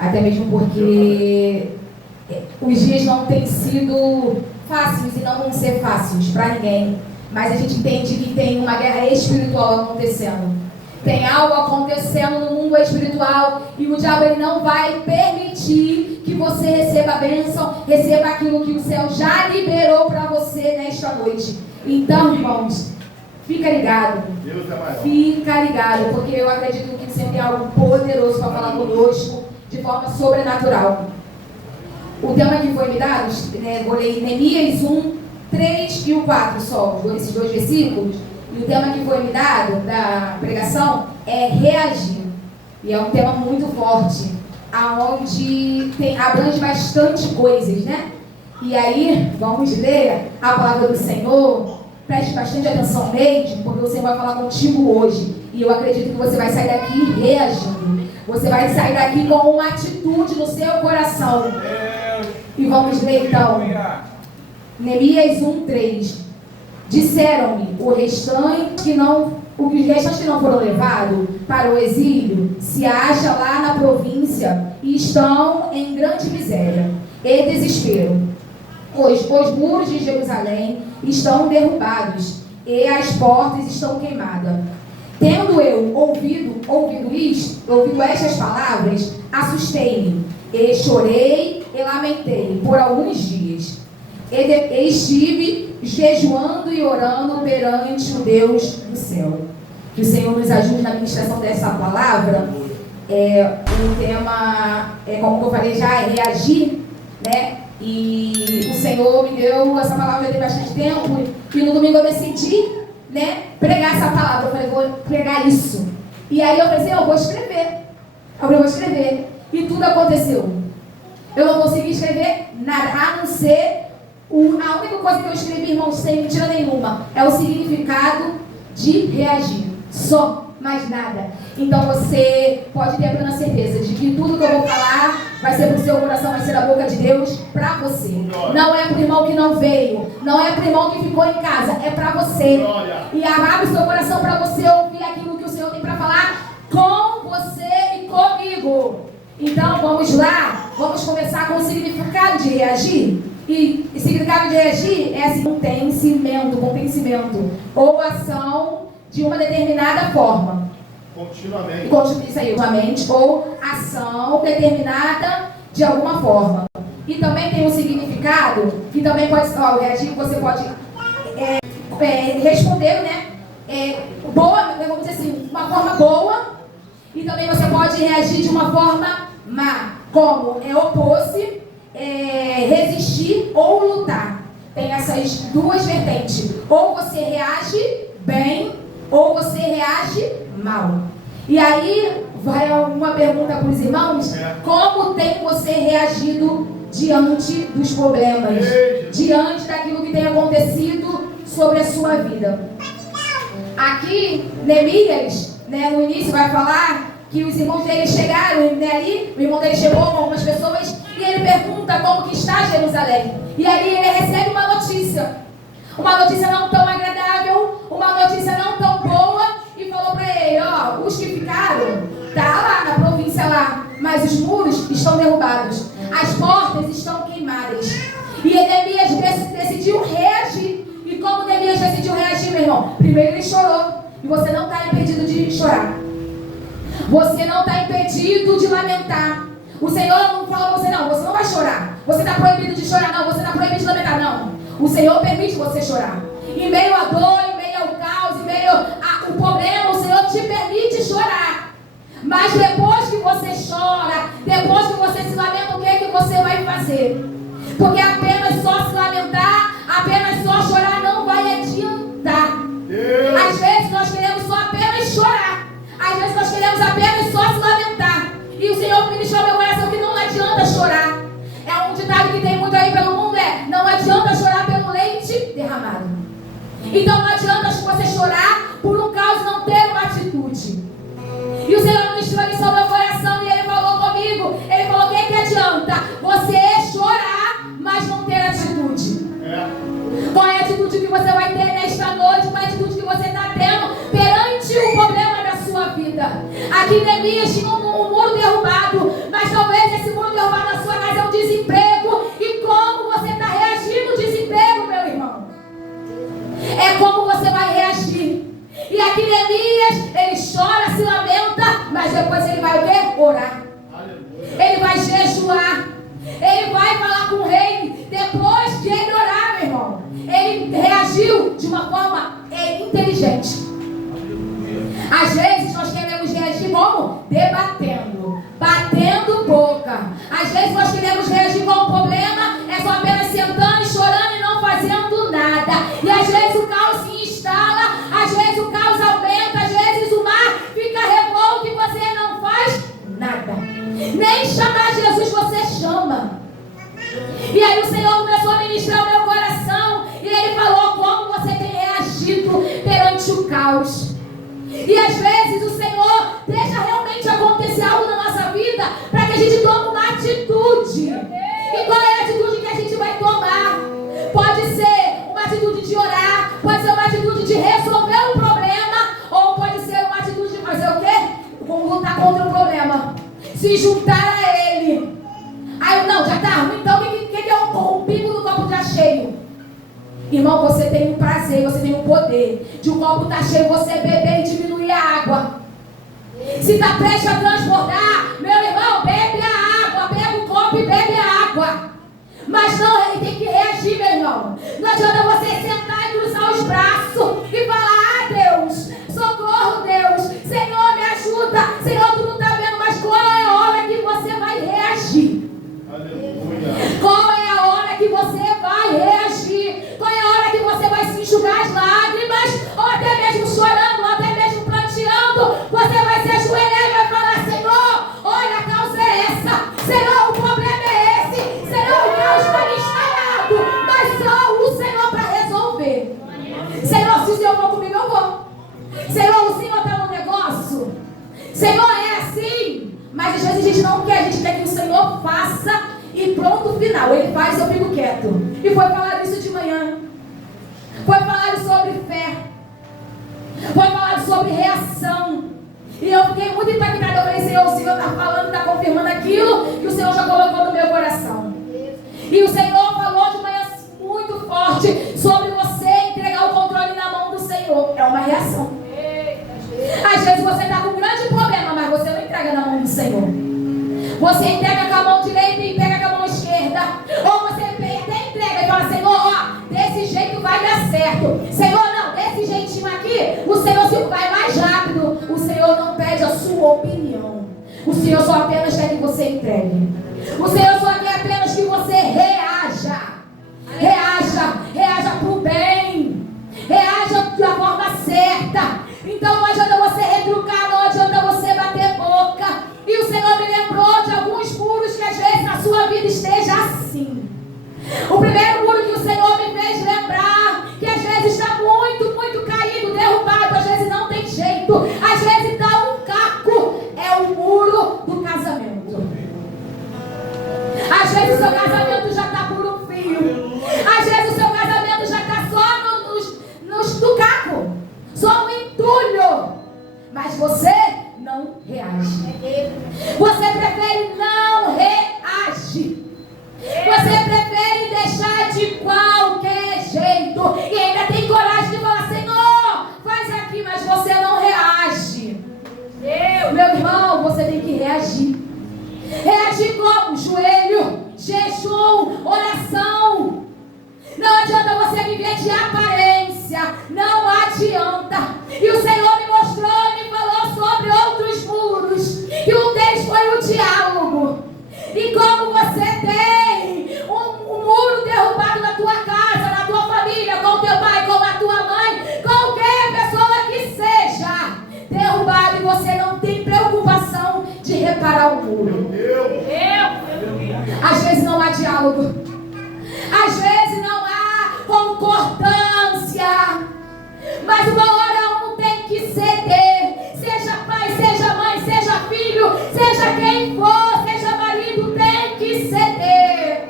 Até mesmo porque os dias não têm sido fáceis e não vão ser fáceis para ninguém. Mas a gente entende que tem uma guerra espiritual acontecendo. Tem algo acontecendo no mundo espiritual e o diabo ele não vai permitir que você receba a bênção, receba aquilo que o céu já liberou para você nesta noite. Então, irmãos, fica ligado. Fica ligado, porque eu acredito que o Senhor tem algo poderoso para falar conosco de forma sobrenatural. O tema que foi me dado, vou ler Neemias 1, 3 e o 4 só, esses dois versículos. E o tema que foi me dado da pregação é reagir. E é um tema muito forte, aonde abrange bastante coisas, né? E aí, vamos ler a palavra do Senhor. Preste bastante atenção mesmo, porque o Senhor vai falar contigo hoje. E eu acredito que você vai sair daqui reagindo. Você vai sair daqui com uma atitude no seu coração. E vamos ler então. Neemias 1:3. Disseram-me os restantes que não foram levados para o exílio se acham lá na província e estão em grande miséria e desespero. Pois os muros de Jerusalém estão derrubados e as portas estão queimadas. Tendo eu ouvido estas palavras, assustei-me e chorei e lamentei por alguns dias. E estive jejuando e orando perante o Deus do céu. Que o Senhor nos ajude na administração dessa palavra. O tema, como eu falei já, é reagir, né? E o Senhor me deu essa palavra tem bastante tempo. E no domingo eu decidi, né, pregar essa palavra. Eu falei, vou pregar isso. E aí eu pensei, eu vou escrever. Eu vou escrever. E tudo aconteceu. Eu não consegui escrever nada, a não ser a única coisa que eu escrevi, irmão, sem mentira nenhuma, é o significado de reagir. Só, mais nada. Então você pode ter a plena certeza de que tudo que eu vou falar vai ser pro seu coração, vai ser da boca de Deus para você. Não é pro irmão que não veio, não é pro irmão que ficou em casa, é para você. E abre o seu coração para você ouvir aquilo que o Senhor tem para falar com você e comigo. Então vamos lá, vamos começar com o significado de reagir. E o significado de reagir é assim, convencimento ou ação de uma determinada forma. Continuamente. Isso aí, continuamente, ou ação determinada de alguma forma. E também tem um significado que também pode ser, reagir, você pode responder, né? Boa, vamos dizer assim, uma forma boa. E também você pode reagir de uma forma má, como opor-se, resistir ou lutar. Tem essas duas vertentes. Ou você reage bem, ou você reage mal. E aí vai uma pergunta para os irmãos: como tem você reagido diante dos problemas, diante daquilo que tem acontecido sobre a sua vida? Aqui, Neemias, né, no início vai falar que os irmãos dele chegaram, né, ali, o irmão dele chegou com algumas pessoas e ele pergunta como que está Jerusalém. E ali ele recebe uma notícia não tão agradável, uma notícia não tão boa, e falou para ele, os que ficaram, tá lá na província lá, mas os muros estão derrubados, as portas estão queimadas. E Neemias decidiu reagir. E como Neemias decidiu reagir, meu irmão? Primeiro ele chorou, e você não está impedido de chorar. Você não está impedido de lamentar. O Senhor não fala você não vai chorar. Você está proibido de chorar, não. Você está proibido de lamentar, não. O Senhor permite você chorar. Em meio à dor, em meio ao caos, em meio ao problema, o Senhor te permite chorar. Mas depois que você chora, depois que você se lamenta, o que é que você vai fazer? Porque apenas só se lamentar, apenas só chorar não vai adiantar. Às vezes nós queremos só apenas chorar. Às vezes nós queremos apenas só se lamentar. E o Senhor ministrou meu coração que não adianta chorar. É um ditado que tem muito aí pelo mundo, não adianta chorar pelo leite derramado. Então não adianta você chorar por um caos não ter uma atitude. E o Senhor ministrou isso ao meu coração e Ele falou comigo. Ele falou, o que adianta você chorar, mas não ter atitude? Qual é a atitude que você vai ter nesta noite? Qual é a atitude que você está tendo perante o problema da sua vida? Aqui Neemias tinha um muro derrubado, mas talvez Ele vai jejuar. Ele vai falar com o rei depois de ele orar, meu irmão. Ele reagiu de uma forma inteligente. Às vezes nós queremos reagir como? Debatendo, batendo boca. Às vezes nós queremos reagir com um problema, é só apenas sentando e chorando e não fazendo nada. E às vezes o caos se instala, às vezes o caos aumenta, às vezes o mar fica revolto e você não faz nada. Nem chamar Jesus você chama. E aí o Senhor começou a ministrar o meu coração e Ele falou como você tem reagido perante o caos. E às vezes o Senhor deixa realmente acontecer algo na nossa vida para que a gente tome uma atitude. E qual é a atitude que a gente vai tomar? Pode ser uma atitude de orar, pode ser uma atitude de resolver um problema, ou pode ser uma atitude de fazer o quê? Lutar contra o problema, se juntar a ele. Aí eu, não, já tá ruim, então o que é o pingo do copo já cheio? Irmão, você tem um prazer, você tem um poder de um copo estar cheio, você beber e diminuir a água. Se está prestes a transbordar, meu irmão, bebe a água, pega o copo e bebe a água. Mas não, ele tem que reagir, meu irmão. Não adianta você sentar e cruzar os braços e falar, Deus, socorro, Deus, Senhor, me ajuda, Senhor, tu não está vendo, mas qual é a hora que você vai reagir? Aleluia. Qual é a hora que você vai reagir? Qual é a hora que você vai se enxugar as lágrimas, ou até mesmo chorando, ou até mesmo pranteando? Você vai se ajoelhar e vai falar, Senhor, olha, a causa é essa, Senhor, o problema é esse, Senhor, o caos está instalado, mas só o Senhor para resolver. Senhor, se o Senhor for comigo, eu vou. Senhor, o Senhor está no negócio. Senhor, é assim. Mas às vezes a gente não quer, a gente quer que o Senhor faça e pronto, final. Ele faz e eu fico quieto. E foi falado isso de manhã. Foi falado sobre fé. Foi falado sobre reação. E eu fiquei muito impactada. Eu falei, Senhor, o Senhor está falando, está confirmando aquilo que o Senhor já colocou no meu coração. E o Senhor falou de manhã muito forte sobre você entregar o controle na mão do Senhor. É uma reação. Às vezes você está com um grande problema, mas você não entrega na mão do Senhor. Você entrega com a mão direita e pega com a mão esquerda. Ou você até entrega e fala, Senhor, ó, desse jeito vai dar certo. Senhor, não, desse jeitinho aqui, o Senhor se vai mais rápido. O Senhor não pede a sua opinião. O Senhor só apenas quer que você entregue. O Senhor só quer apenas que você reaja. Reaja para o bem. Reaja da forma certa. Então não adianta você retrucar, não adianta você bater boca. E o Senhor me lembrou de alguns muros que às vezes na sua vida esteja assim. O primeiro muro que o Senhor me fez lembrar, que às vezes está muito, muito caído, derrubado, às vezes não tem jeito, às vezes dá um caco, é o muro do casamento. Às vezes o seu casamento já está por um fio. Às vezes o seu casamento já está só no caco, só no entulho. Mas você não reage. Você prefere não reagir. Você prefere deixar de qualquer jeito. E ainda tem coragem de falar, Senhor, faz aqui, mas você não reage. Meu irmão, você tem que reagir. Reagir como? Joelho, jejum, oração. Não adianta você viver de aparência. Não adianta. E o Senhor me mostrou e me falou sobre outros muros. E um deles foi o diálogo. E como você tem um muro derrubado na tua casa, na tua família, com teu pai, com a tua mãe, qualquer pessoa que seja derrubado, e você não tem preocupação de reparar o muro. Às vezes não há diálogo. Às vezes não há concordância. Mas uma hora um tem que ceder. Seja pai, seja mãe, seja filho, seja quem for, seja marido, tem que ceder.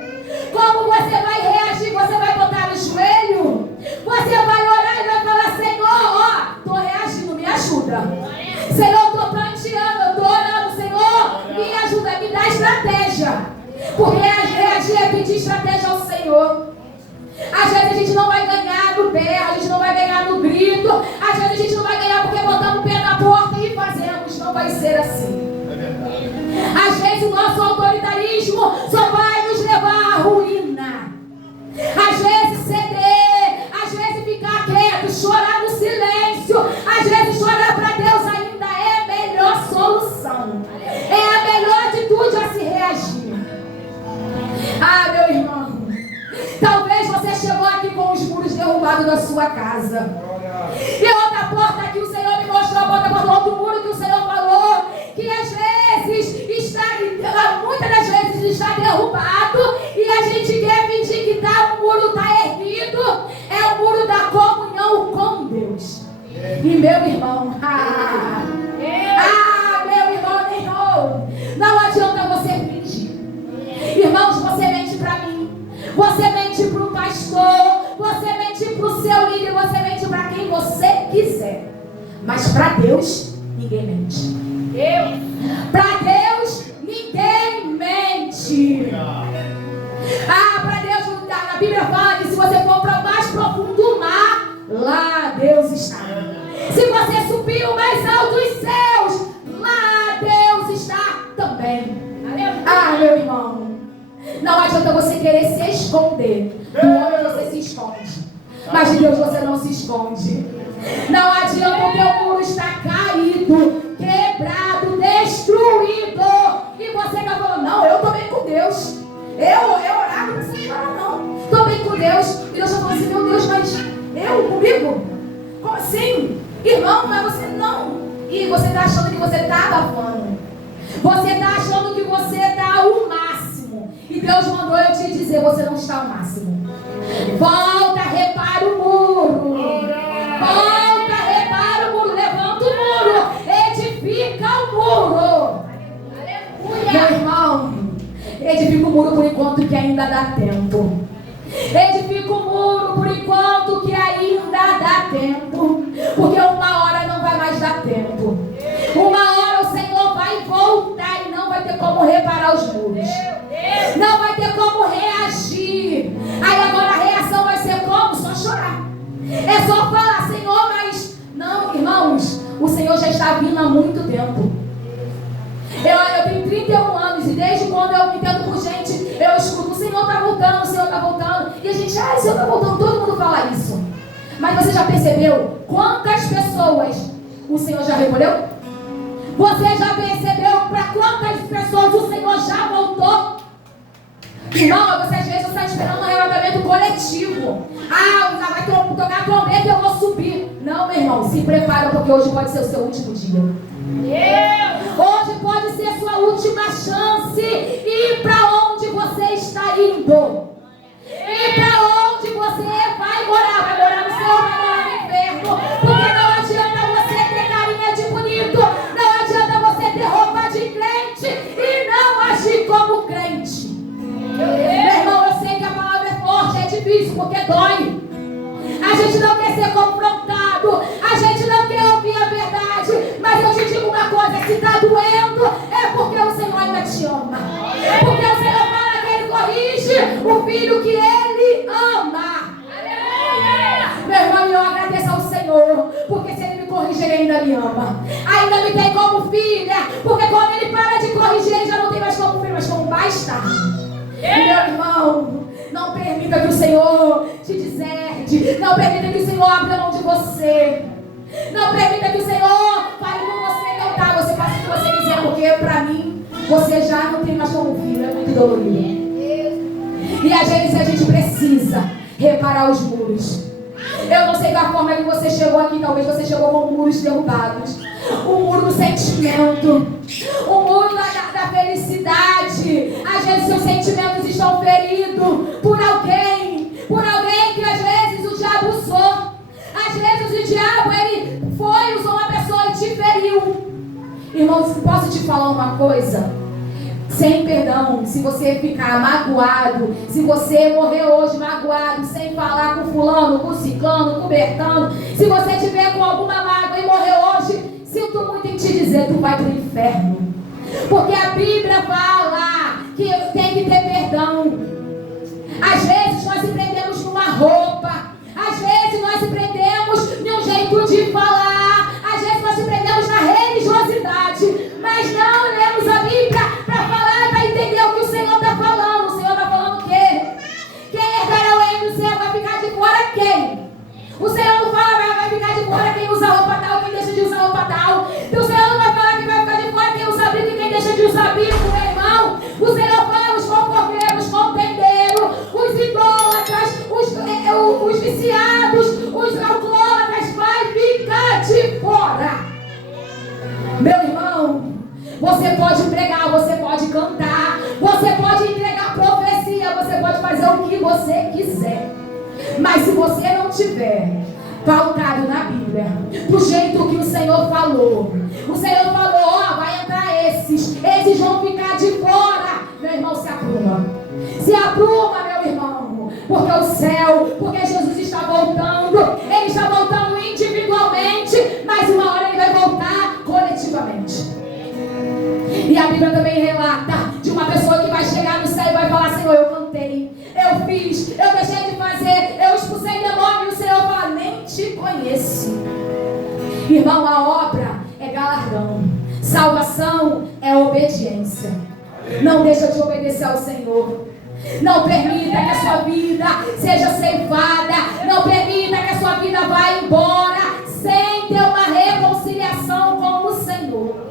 Como você vai reagir? Você vai botar no joelho? Você vai orar e vai falar, Senhor, ó, estou reagindo, me ajuda. Senhor, estou planteando, eu estou orando, Senhor, me ajuda, me dá estratégia. Porque reagir é pedir estratégia ao Senhor. Às vezes a gente não vai ganhar no pé, a gente não vai ganhar no grito, às vezes a gente não vai ganhar porque botamos o pé na porta e fazemos. Não vai ser assim. Às vezes vezes o nosso autoritarismo só vai nos levar à ruína. Às vezes ceder, às vezes ficar quieto, chorar no silêncio, às vezes chorar para Deus ainda é a melhor solução. É a melhor atitude a se reagir. Ah, meu irmão, talvez você chegou aqui com os muros derrubados da sua casa. E outra porta que o Senhor me mostrou, a porta do outro muro que o Senhor falou, que às vezes está, muitas das vezes está derrubado, e a gente quer fingir que o muro está erguido. É o muro da comunhão com Deus. E meu irmão, meu irmão, não adianta você fingir. Irmãos, você mente para mim, você mente para o pastor, você mente para o seu líder, você mente para quem você quiser. Mas para Deus, ninguém mente. Para Deus, ninguém mente. Para Deus, a Bíblia fala que se você for para o mais profundo do mar, lá Deus está. Se você subir o mais alto dos céus, lá Deus está também. Meu irmão, não adianta você querer se esconder. Do homem você se esconde, mas de Deus você não se esconde. Não adianta, o teu muro estar caído, quebrado, destruído, e você está falando, não, eu estou bem com Deus. Eu orava para essa cara, não. Estou bem com Deus. E Deus está falando assim, meu Deus, mas eu comigo? Como assim? Irmão, mas você não. E você está achando que você está abafando. Você está achando que você está o máximo. E Deus mandou eu te dizer, você não está o máximo. Volta, repara o muro. Volta, repara o muro. Levanta o muro. Edifica o muro. Meu irmão, edifica o muro por enquanto que ainda dá tempo. Edifica o muro por enquanto que ainda dá tempo. Porque uma hora não vai mais dar tempo. Uma hora o Senhor vai voltar e não vai ter como reparar os muros. Não vai ter como reagir. Aí agora a reação vai ser como? Só chorar. É só falar, Senhor, mas... Não, irmãos, o Senhor já está vindo há muito tempo. Eu tenho 31 anos e desde quando eu me entendo por gente, eu escuto, o Senhor está voltando, o Senhor está voltando. E a gente, o Senhor está voltando, todo mundo fala isso. Mas você já percebeu quantas pessoas o Senhor já recolheu? Você já percebeu para quantas pessoas o Senhor já voltou? Irmão, você às vezes está esperando um arrebatamento coletivo. Vai tocar trombeta e eu vou subir. Não, meu irmão, se prepara porque hoje pode ser o seu último dia. Hoje pode ser sua última chance. E para onde você está indo? E para onde você vai morar? Vai morar no céu ou vai morar no inferno? Porque não adianta você ter carinha de bonito, não adianta você ter roupa de crente e não agir como crente. Meu irmão, eu sei que a palavra é forte, é difícil porque dói. A gente não quer ser confrontado, a gente não quer ouvir a verdade, mas eu te digo uma coisa, se está doendo, é porque o Senhor ainda te ama. Porque o Senhor fala que Ele corrige o filho que Ele ama. Meu irmão, eu agradeço ao Senhor, porque se Ele me corrigir, Ele ainda me ama. Ainda me tem como filha, porque quando Ele para de corrigir, Ele já não tem mais como filho, mas como bastardo. Meu irmão, não permita que o Senhor te deserte. Não permita que o Senhor abra a mão de você. Não permita que o Senhor fale com você. Não tá, você faça o que você quiser, porque pra mim, você já não tem mais como filho. É muito dolorido. E às vezes a gente precisa reparar os muros. Eu não sei da forma que você chegou aqui. Talvez você chegou com muros derrubados. O muro do sentimento. O muro da felicidade. Às vezes seus sentimentos estão feridos por alguém que às vezes o diabo usou. Às vezes o diabo, ele usou uma pessoa e te feriu. Irmãos, posso te falar uma coisa? Sem perdão, se você ficar magoado, se você morrer hoje magoado, sem falar com fulano, com ciclano, com bertano, se você tiver com alguma mágoa e morrer hoje, sinto muito em te dizer, tu vai para o inferno. Porque a Bíblia fala que tem que ter perdão. Às vezes nós se prendemos numa roupa, às vezes nós se prendemos em um jeito de falar, às vezes nós se prendemos na religiosidade, mas não lemos a Bíblia para falar Você pode entregar profecia, você pode fazer o que você quiser. Mas se você não tiver pautado na Bíblia, do jeito que o Senhor falou, ó, vai entrar esses vão ficar de fora. Meu irmão, se apruma. Se apruma, meu irmão. Porque o céu, porque Jesus está voltando. Ele está voltando individualmente, mas uma hora ele vai voltar coletivamente. E a Bíblia também relata de uma pessoa que vai chegar no céu e vai falar: Senhor, eu cantei, eu fiz, eu deixei de fazer, eu expulsei demônio. E o Senhor fala: nem te conheço. Irmão, a obra é galardão. Salvação é obediência. Não deixa de obedecer ao Senhor. Não permita que a sua vida seja ceifada. Não permita que a sua vida vá embora sem ter uma reconciliação com o Senhor.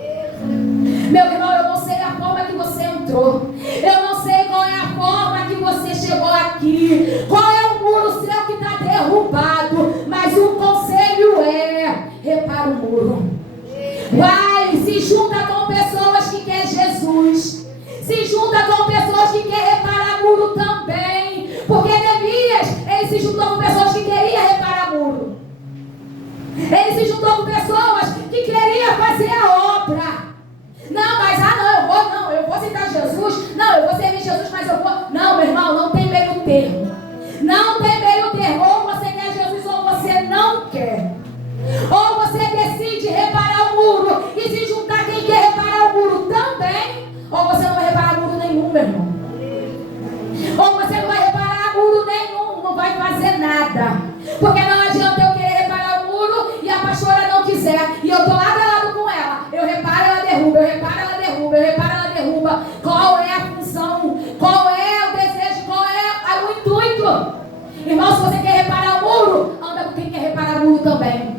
Meu irmão, eu não sei a forma que você entrou. Eu não sei qual é a forma que você chegou aqui. Qual é o muro seu que está derrubado. Mas o conselho é: repara o muro. Vai, se junta com pessoas que querem Jesus. Se junta com pessoas que querem reparar muro também. Porque Neemias, ele se juntou com pessoas que queriam reparar muro. Ele se juntou com pessoas que queriam fazer a obra. Não, mas eu vou aceitar Jesus. Não, eu vou servir Jesus, mas eu vou. Não, meu irmão, não tem meio termo. Não tem meio termo. Ou você quer Jesus ou você não quer. Ou você decide reparar o muro e se juntar quem quer reparar o muro também, ou você não vai reparar muro nenhum, meu irmão. Ou você não vai reparar muro nenhum, não vai fazer nada. Porque não adianta eu querer reparar o muro e a pastora não quiser, e eu tô lado a lado com ela. Eu reparo, ela derruba, eu reparo, ela derruba, eu reparo, ela derruba. Qual é a função? Qual é o desejo? Qual é o intuito? Irmão, se você quer reparar o muro, anda com quem quer reparar o muro também.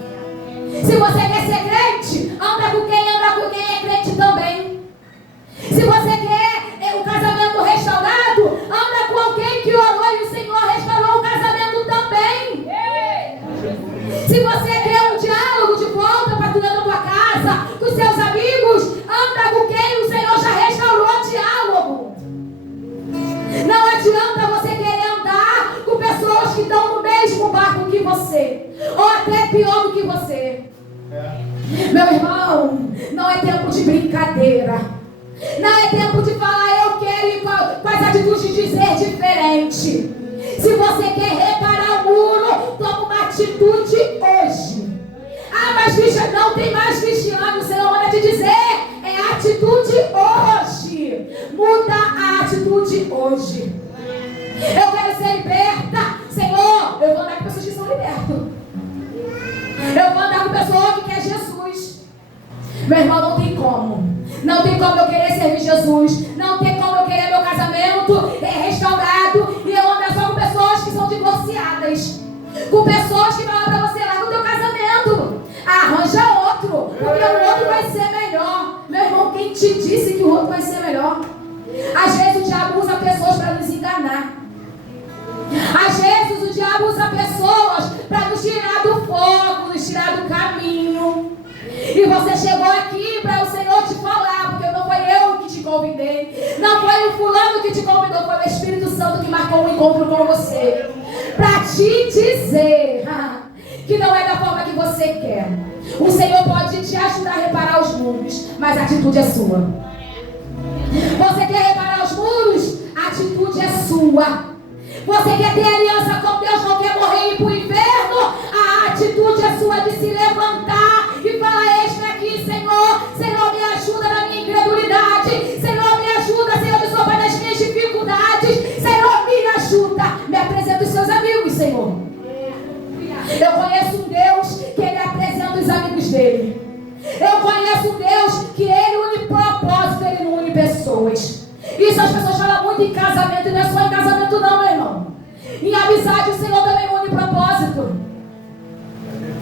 Se você quer ser crente, anda com quem é crente também. Se você quer o casamento restaurado, anda com alguém que orou e o Senhor restaurou o casamento também. Se você quer um diálogo de volta para dentro da tua casa, com os seus amigos, anda com quem o Senhor já restaurou o diálogo. Não adianta você querer andar com pessoas que estão no mesmo barco que você, ou até pior do que você. Meu irmão, não é tempo de brincadeira. Não é tempo de falar eu quero e com as atitudes de dizer diferente. Se você quer reparar o muro, toma uma atitude hoje. Ah, mas Cristiano, não tem mais cristiano. O Senhor manda te dizer, é atitude hoje. Muda a atitude hoje. Eu quero ser liberta. Senhor, eu vou andar com pessoas que são libertas. Eu vou andar com pessoas que querem Jesus. Meu irmão, não tem como. Não tem como eu querer servir Jesus. Não tem como eu querer meu casamento restaurado e eu andar só com pessoas que são divorciadas. Com pessoas que falam pra você lá no teu casamento: arranja outro, porque o outro vai ser melhor. Meu irmão, quem te disse que o outro vai ser melhor? Às vezes o diabo usa pessoas para nos enganar. Às vezes o diabo usa pessoas para nos tirar do foco, nos tirar do caminho. E você chegou aqui para o Senhor te falar, porque não foi eu que te convidei, não foi o fulano que te convidou, foi o Espírito Santo que marcou um encontro com você, para te dizer que não é da forma que você quer. O Senhor pode te ajudar a reparar os muros, mas a atitude é sua. Você quer reparar os muros? A atitude é sua. Você quer ter aliança com Deus, não quer morrer e ir para o inferno? A atitude é sua de se levantar e falar: eis-me aqui, Senhor. Senhor, me ajuda na minha incredulidade. Senhor, me ajuda, Senhor, de soprar nas minhas dificuldades. Senhor, me ajuda. Me apresenta os seus amigos, Senhor. Eu conheço um Deus que Ele apresenta os amigos dele. Eu conheço um Deus que Ele une propósito, Ele não une pessoas. Isso as pessoas falam muito em casamento, e não é só em casamento não, meu irmão. Em amizade o Senhor também une propósito.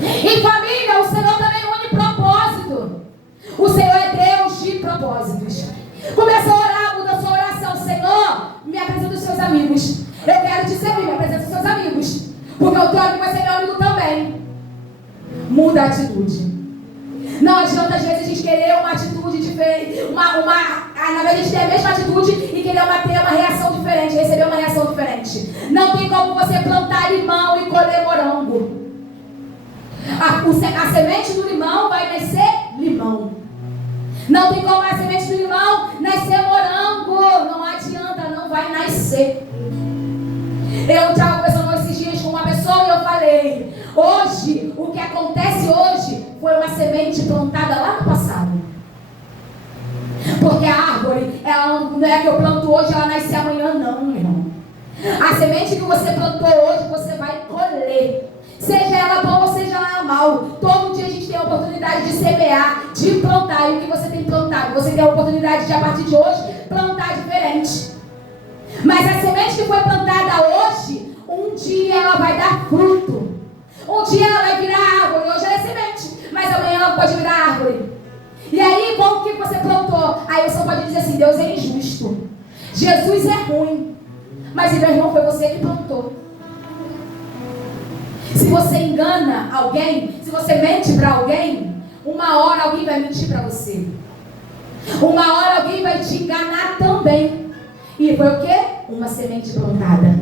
Em família o Senhor também une propósito. O Senhor é Deus de propósitos. Começa a orar, muda a sua oração: Senhor, me apresenta os seus amigos. Eu quero te servir, me apresenta os seus amigos. Porque o teu amigo vai ser meu amigo também. Muda a atitude. Não adianta às vezes a gente querer uma atitude diferente, na verdade a gente tem a mesma atitude e querer uma A semente do limão vai nascer limão. Não tem como a semente do limão nascer morango. Não adianta, não vai nascer. Eu estava conversando esses dias com uma pessoa e eu falei: hoje, o que acontece hoje foi uma semente plantada lá no passado. Porque a árvore, ela não é que eu planto hoje, ela nasce amanhã, não, meu irmão. A semente que você plantou hoje, você vai colher. Seja ela boa ou seja ela mal. Todo dia a gente tem a oportunidade de semear, de plantar. E o que você tem plantado? Você tem a oportunidade de, a partir de hoje, plantar diferente. Mas a semente que foi plantada hoje, um dia ela vai dar fruto. Um dia ela vai virar árvore. Hoje ela é semente, mas amanhã ela pode virar árvore. E aí, como que você plantou? Aí você pode dizer assim: Deus é injusto, Jesus é ruim. Mas, meu irmão, foi você que plantou. Se você engana alguém, se você mente para alguém, uma hora alguém vai mentir para você. Uma hora alguém vai te enganar também. E foi o quê? Uma semente plantada.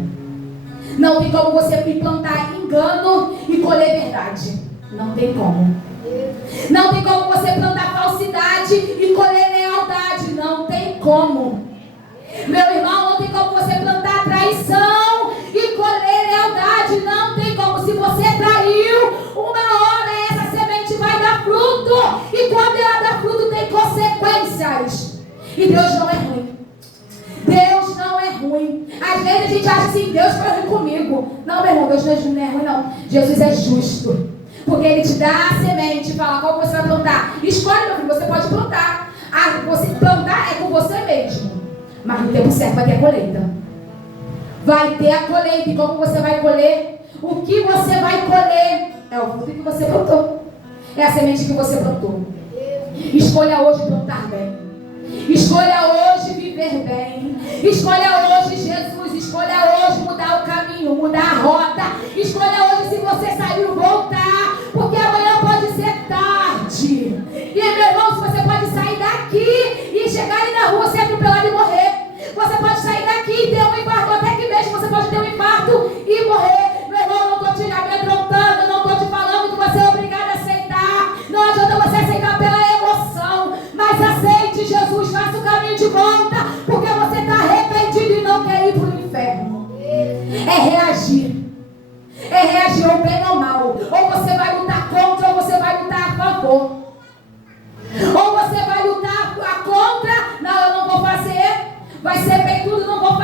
Não tem como você plantar engano e colher verdade. Não tem como. Não tem como você plantar falsidade e colher lealdade. Não tem como. Meu irmão, não tem como você plantar traição e colher lealdade. Não tem como. Se você traiu, uma hora essa semente vai dar fruto. E quando ela dá fruto, tem consequências. E Deus não é ruim. Deus não é ruim. Às vezes a gente acha assim: Deus foi ruim comigo. Não, meu irmão, Deus não é ruim, não. Jesus é justo. Porque Ele te dá a semente e fala qual você vai plantar. Escolhe, meu filho, você pode plantar. Você plantar é com você mesmo. Mas no tempo certo vai ter a colheita. Vai ter a colheita. E como você vai colher? O que você vai colher é o fruto que você plantou. É a semente que você plantou. Escolha hoje plantar bem. Escolha hoje viver bem. Escolha hoje Jesus. Escolha hoje mudar o caminho, mudar a rota. Escolha hoje, se você saiu, voltar. Porque amanhã pode ser tarde. E meu irmão, se você pode sair daqui e chegar ali na rua, ser atropelado e morrer. Você pode sair daqui e ter um infarto. Até que mesmo você pode ter um infarto e morrer. Meu irmão, não estou te amedrontando. Não estou te falando que você é obrigado a aceitar. Não adianta você aceitar pela emoção. Mas aceite Jesus, faça o caminho de volta. Porque você está arrependido e não quer ir para o inferno. É reagir. É reagir ou bem ou mal. Ou você vai lutar contra ou você vai lutar a favor. Ou você vai lutar contra. Não, eu não vou fazer. Vai ser bem tudo, não vou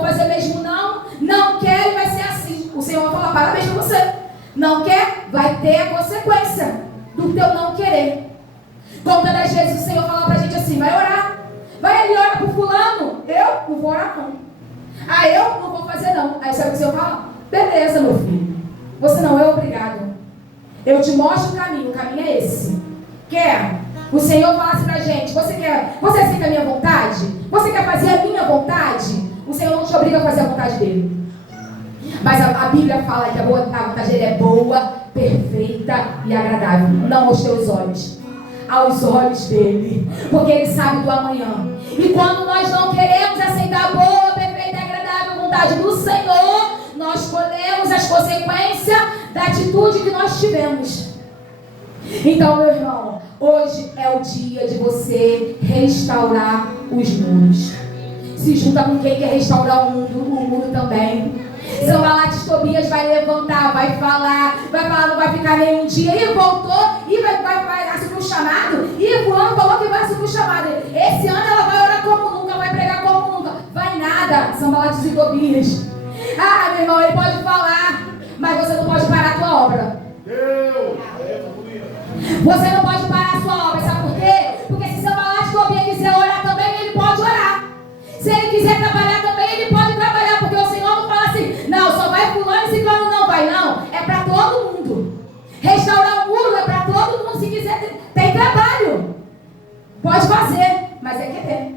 fazer mesmo não. Não quero e vai ser assim. O Senhor vai falar: parabéns para você. Não quer? Vai ter a consequência do teu não querer. Quantas das vezes o Senhor fala pra gente assim: vai orar. Vai ali, ora pro fulano. Eu não vou orar não. Eu não vou fazer não. Aí sabe o que o Senhor fala? Beleza, meu filho. Você não é obrigado. Eu te mostro o caminho é esse. Quer? O Senhor fala assim pra gente: você aceita a minha vontade? Você quer fazer a minha vontade? O Senhor não te obriga a fazer a vontade dele. Mas a Bíblia fala que a vontade dele é boa, perfeita e agradável. Não aos teus olhos, aos olhos dele. Porque ele sabe do amanhã. E quando nós não queremos aceitar a boa, perfeita e agradável vontade do Senhor, nós colhemos as consequências da atitude que nós tivemos. Então, meu irmão, hoje é o dia de você restaurar os muros. Se junta com quem quer restaurar o mundo também. Sanbalate e Tobias vai levantar, vai falar, não vai ficar nenhum dia. E voltou, e vai assumir o chamado. E fulano falou que vai assumir o chamado. Esse ano ela vai orar como nunca, vai pregar como nunca. Vai nada, Sanbalate e Tobias. Meu irmão, ele pode falar, mas você não pode parar a tua obra. Você não pode parar a sua obra, sabe por quê? Porque se Sanbalate e Tobias quiser orar também, ele pode orar. Se ele quiser trabalhar também, ele pode trabalhar. Porque o Senhor não fala assim: não, só vai fulano e ciclano, não vai não. É para todo mundo. Restaurar o muro é para todo mundo. Se quiser, tem trabalho. Pode fazer, mas é querer.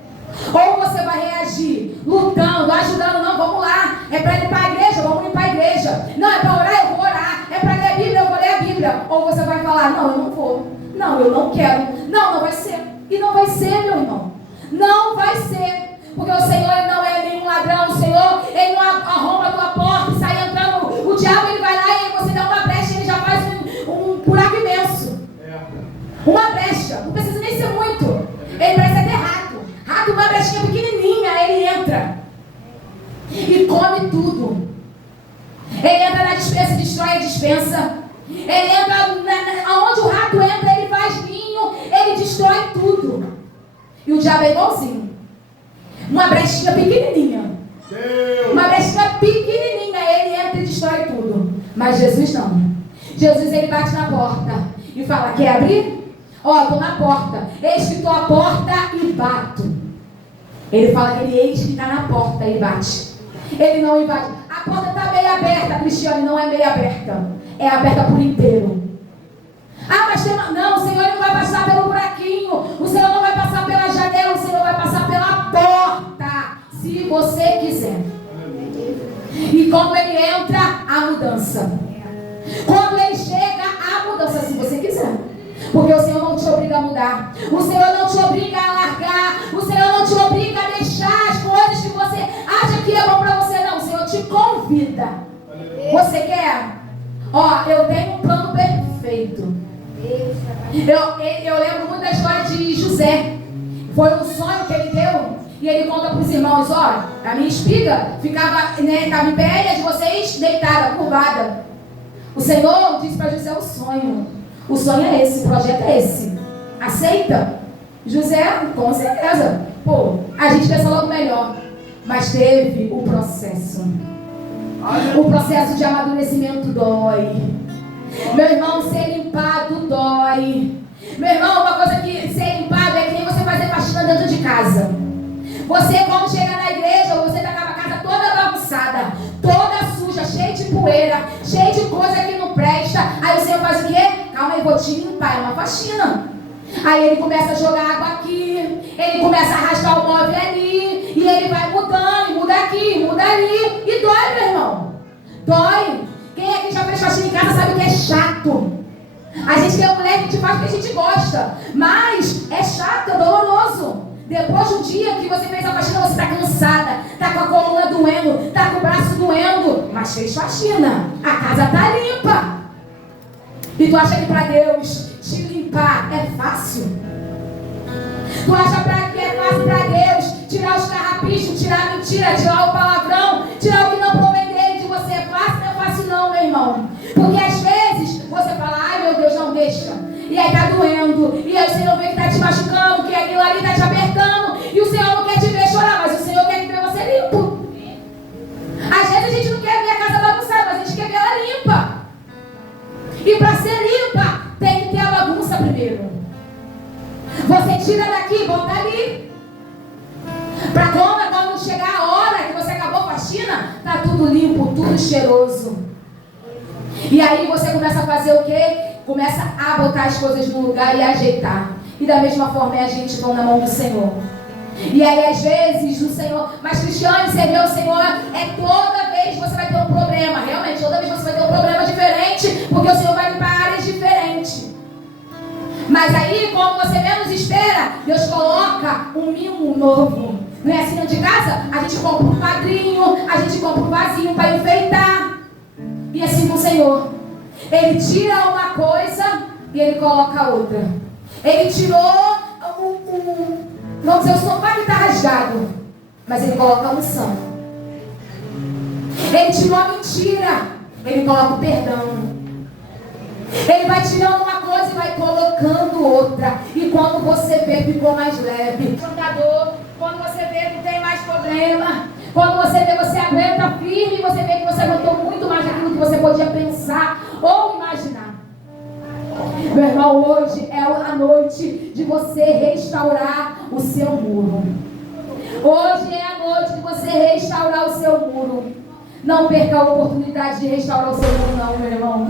Ou você vai reagir lutando, ajudando. Não, vamos lá. É para limpar a igreja, vamos limpar a igreja. Não, é para orar, eu vou orar. É para ler a Bíblia, eu vou ler a Bíblia. Ou você vai falar: não, eu não vou. Não, eu não quero. Não, não vai ser. E não vai ser, meu irmão. Não vai ser. Porque o Senhor, ele não é nenhum ladrão. O Senhor, ele não arromba a tua porta e sai entrando. O diabo, ele vai lá e você dá uma brecha, ele já faz um buraco rato, uma brechinha pequenininha, ele entra e come tudo. Ele entra na despensa e destrói a despensa. Ele entra aonde o rato entra, ele faz ninho, ele destrói tudo. E o diabo é igualzinho. Uma brechinha pequenininha. Uma brechinha pequenininha, ele entra e destrói tudo. Mas Jesus não. Jesus, ele bate na porta e fala: quer abrir? Ó, estou na porta. Eis que estou à porta e bato. Ele fala que ele eis que está na porta e bate. Ele não invade. A porta está meio aberta, Cristiane, não é meio aberta. É aberta por inteiro. Ah, mas tem uma... Não, o Senhor não vai passar pelo buraquinho. O Senhor não vai passar pela janela. O Senhor vai passar pela porta. Se você quiser. E quando ele entra, a mudança. Quando ele chega, a mudança, se você quiser. Porque o Senhor não te obriga a mudar. O Senhor não te obriga a largar. O Senhor não te obriga a deixar as coisas que você acha que é bom para você. Não, o Senhor te convida. Você quer? Ó, eu tenho um plano perfeito. Eu lembro muito da história de José. Foi um sonho que ele deu. E ele conta para os irmãos: ó, a minha espiga ficava, né, estava em pé, e a de vocês deitada, curvada. O Senhor disse para José o sonho. O sonho é esse, o projeto é esse. Aceita? José, com certeza. Pô, a gente pensa logo melhor. Mas teve o processo. O processo de amadurecimento dói. Meu irmão, ser limpado dói. Meu irmão, uma coisa que ser limpado é que nem você fazer faxina dentro de casa. Você, quando chega na igreja, você tá com a casa toda bagunçada, toda suja, cheia de poeira, cheia de coisa que não presta. Aí o Senhor faz o quê? Calma aí, vou te limpar, é uma faxina. Aí ele começa a jogar água aqui, ele começa a arrastar o móvel ali, e ele vai mudando, e muda aqui, muda ali, e dói, meu irmão. Dói. Quem aqui já fez faxina em casa sabe que é chato. A gente que é mulher, a gente faz porque a gente gosta, mas é chato, é doloroso. Depois de um dia que você fez a faxina, você está cansada, está com a coluna doendo, está com o braço doendo, mas fez faxina, a casa está limpa. E tu acha que para Deus te limpar é fácil? Tu acha que é fácil para Deus tirar os carrapichos, tirar a mentira, tirar o palavrão, tirar o que não provém dele de você? É fácil? Não é fácil não, meu irmão. Porque às vezes você fala: ai meu Deus, não deixa. E aí tá doendo, e aí o Senhor vê que tá te machucando, que aquilo ali tá te apertando, e o Senhor não quer te ver chorar, mas o Senhor quer ver você limpo. Às vezes a gente não quer ver a casa bagunçada, mas a gente quer ver ela limpa. E para ser limpa, tem que ter a bagunça primeiro. Você tira daqui, bota ali. Para quando chegar a hora que você acabou a faxina, tá tudo limpo, tudo cheiroso. E aí você começa a fazer o quê? Começa a botar as coisas no lugar e ajeitar. E da mesma forma é a gente vão na mão do Senhor. E aí às vezes o Senhor... Mas Cristiane, você vê o Senhor, é toda vez você vai ter um problema. Realmente, toda vez você vai ter um problema diferente, porque o Senhor vai limpar áreas diferentes. Mas aí, quando você menos espera, Deus coloca um mimo novo. Não é assim dentro de casa? A gente compra um quadrinho, a gente compra um vasinho para enfeitar. E assim com o Senhor. Ele tira uma coisa e ele coloca outra. Ele tirou vamos dizer, o sofá que está rasgado, mas ele coloca a unção. Ele tirou a mentira, ele coloca o perdão. Ele vai tirando uma coisa e vai colocando outra. E quando você vê, ficou mais leve. Quando você vê, não tem mais problema. Quando você vê, você aguenta firme. E você vê que você aguentou muito mais daquilo que você podia pensar ou imaginar. Meu irmão, hoje é a noite de você restaurar o seu muro. Hoje é a noite de você restaurar o seu muro. Não perca a oportunidade de restaurar o seu muro, não, meu irmão.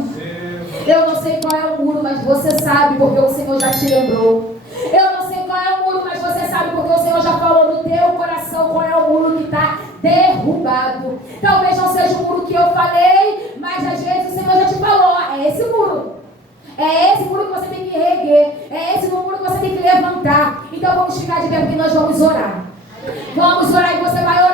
Eu não sei qual é o muro, mas você sabe, porque o Senhor já te lembrou. Eu não sei qual é o muro, mas você sabe, porque o Senhor já falou no teu coração qual é o muro que está derrubado. Talvez não seja o muro que eu falei, mas às vezes o Senhor já te falou: é esse muro. É esse muro que você tem que reerguer. É esse muro que você tem que levantar. Então vamos ficar de pé, porque nós vamos orar. Vamos orar e você vai orar.